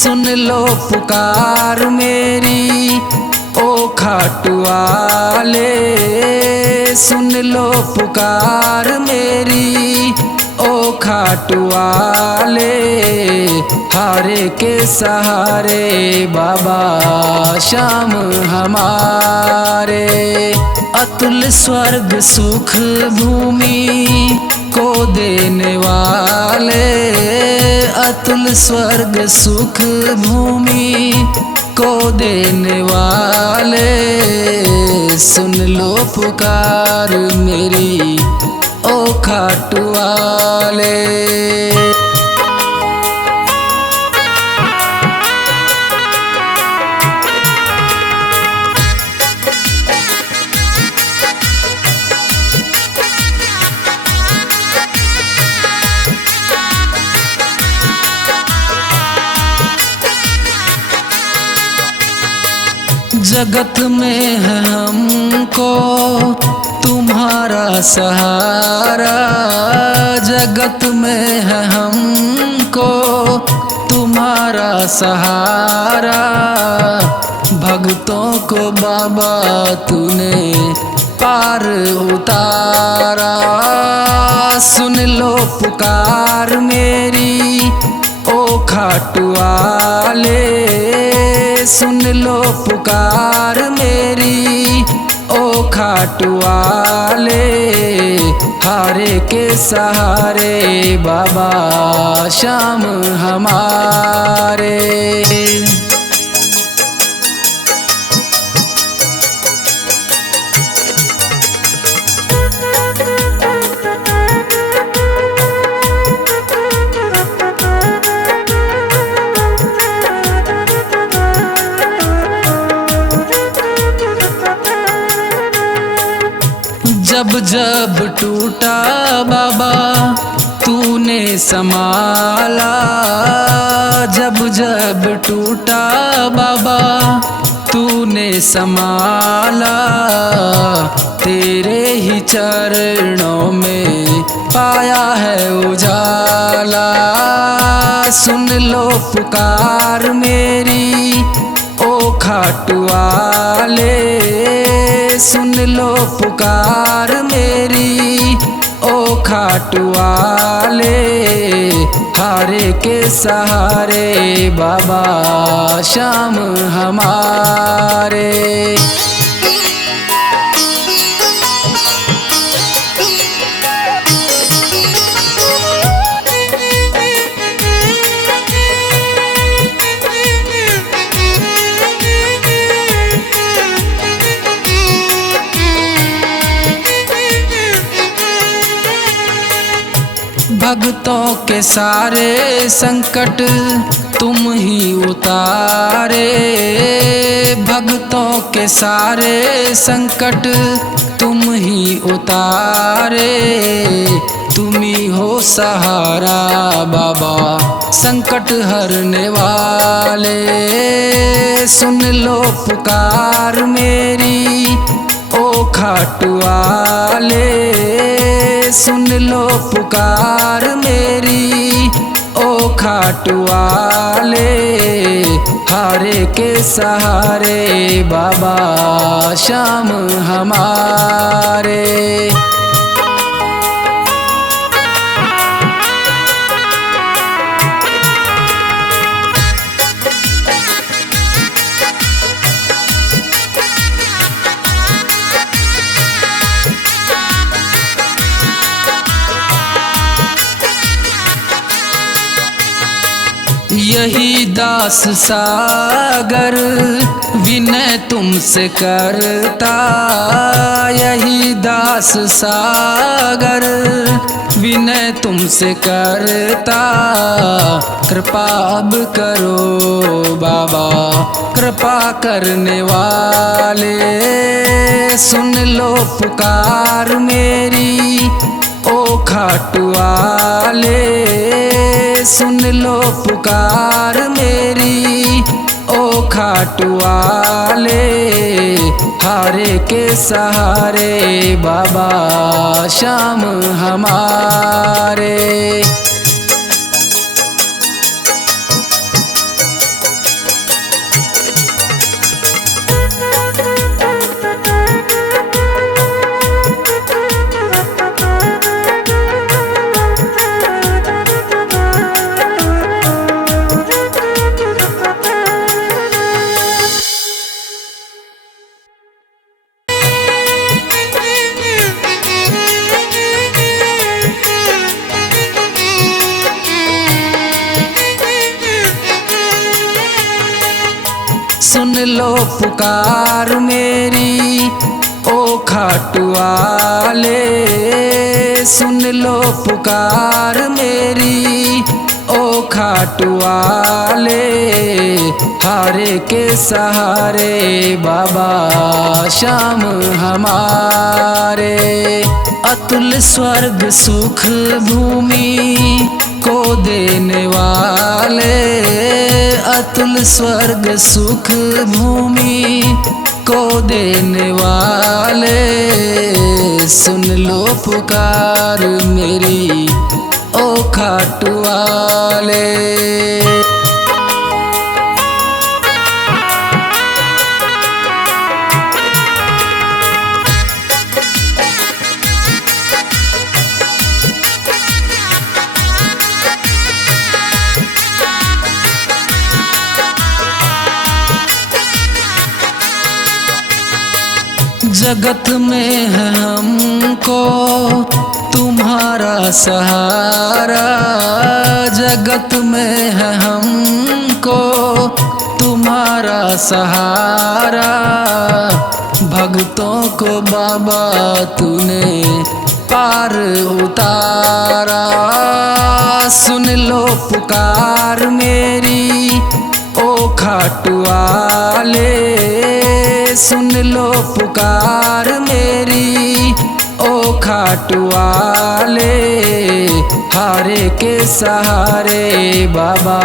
सुन लो पुकार मेरी ओ खाटू वाले, सुन लो पुकार मेरी ओ खाटू वाले। हारे के सहारे बाबा श्याम हमारे, अतुल स्वर्ग सुख भूमि को देने वाले, अतुल स्वर्ग सुख भूमि को देने वाले। सुन लो पुकार मेरी ओ खाटू वाले। जगत में है हमको तुम्हारा सहारा, जगत में है हमको तुम्हारा सहारा। भक्तों को बाबा तूने पार उतारा। सुन लो पुकार मेरी ओ खाटू वाले, सुन लो पुकार मेरी ओ खाटू वाले। हारे के सहारे बाबा श्याम हमारे। जब जब टूटा बाबा तूने संभाला, जब जब टूटा बाबा तूने संभाला। तेरे ही चरणों में पाया है उजाला। सुन लो पुकार मेरी ओ खाटू वाले, सुन लो पुकार मेरी ओ खाटू वाले। हारे के सहारे बाबा श्याम हमारे। भक्तों के सारे संकट तुम ही उतारे, भक्तों के सारे संकट तुम ही उतारे। तुम ही हो सहारा बाबा संकट हरने वाले। सुन लो पुकार मेरी ओ खाटू वाले, सुन लो पुकार मेरी ओ खाटू वाले। हारे के सहारे बाबा श्याम हमारे। यही दास सागर विनय तुमसे करता, यही दास सागर विनय तुमसे करता। कृपा अब करो बाबा कृपा करने वाले। सुन लो पुकार मेरी ओ खाटू वाले, सुन लो पुकार मेरी ओ खाटू वाले। हारे के सहारे बाबा श्याम हमारे। लो पुकार मेरी ओ खाटू वाले, सुन लो पुकार मेरी ओ खाटू वाले। हारे के सहारे बाबा श्याम हमारे, अतुल स्वर्ग सुख भूमि को देने वाले, अतुल स्वर्ग सुख भूमि को देने वाले। सुन लो पुकार मेरी ओ खाटू वाले। जगत में है हमको तुम्हारा सहारा, जगत में है हमको तुम्हारा सहारा। भक्तों को बाबा तूने पार उतारा। सुन लो पुकार मेरी ओ खाटू वाले, सुन लो पुकार मेरी ओ खाटू वाले। हारे के सहारे बाबा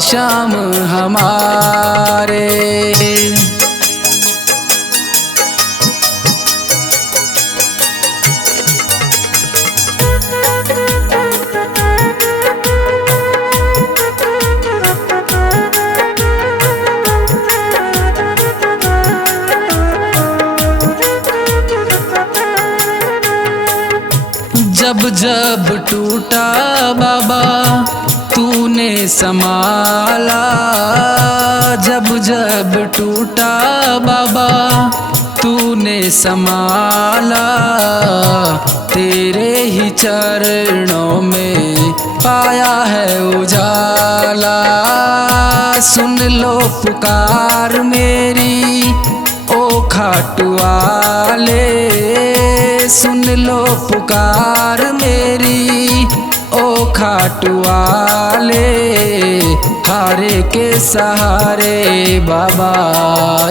श्याम हमारे। जब जब टूटा बाबा तूने संभाला, जब जब टूटा बाबा तूने संभाला। तेरे ही चरणों में पाया है उजाला। सुन लो पुकार मेरी ओ खाटू वाले, सुन लो पुकार मेरी ओ खाटू वाले। हारे के सहारे बाबा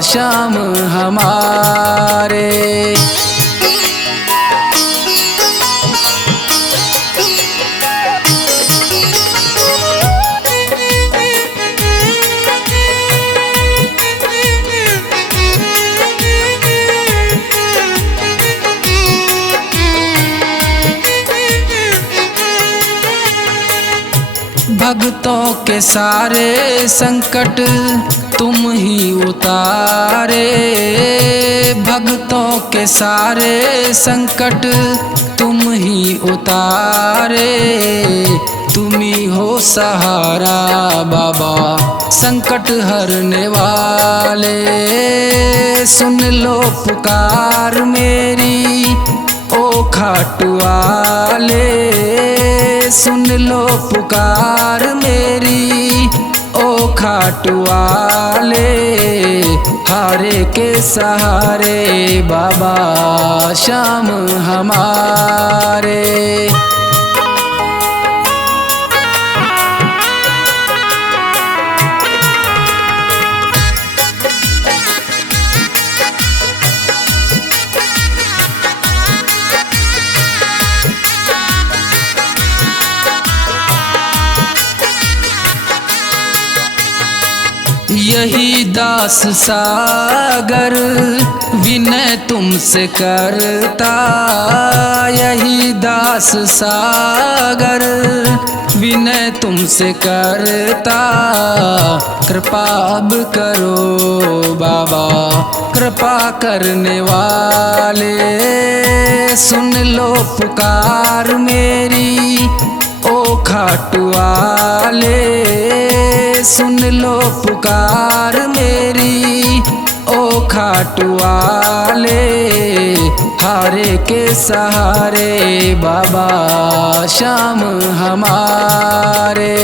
श्याम हमारे। भक्तों के सारे संकट तुम ही उतारे, भक्तों के सारे संकट तुम ही उतारे। तुम ही हो सहारा बाबा संकट हरने वाले। सुन लो पुकार मेरी ओ खाटू वाले, सुन लो पुकार मेरी ओ खाटू वाले। हारे के सहारे बाबा श्याम हमारे। यही दास सागर विनय तुमसे करता, यही दास सागर विनय तुमसे करता। कृपा अब करो बाबा कृपा करने वाले। सुन लो पुकार मेरी ओ खाटू वाले, सुन लो पुकार मेरी ओ खाटू वाले। हारे के सहारे बाबा श्याम हमारे।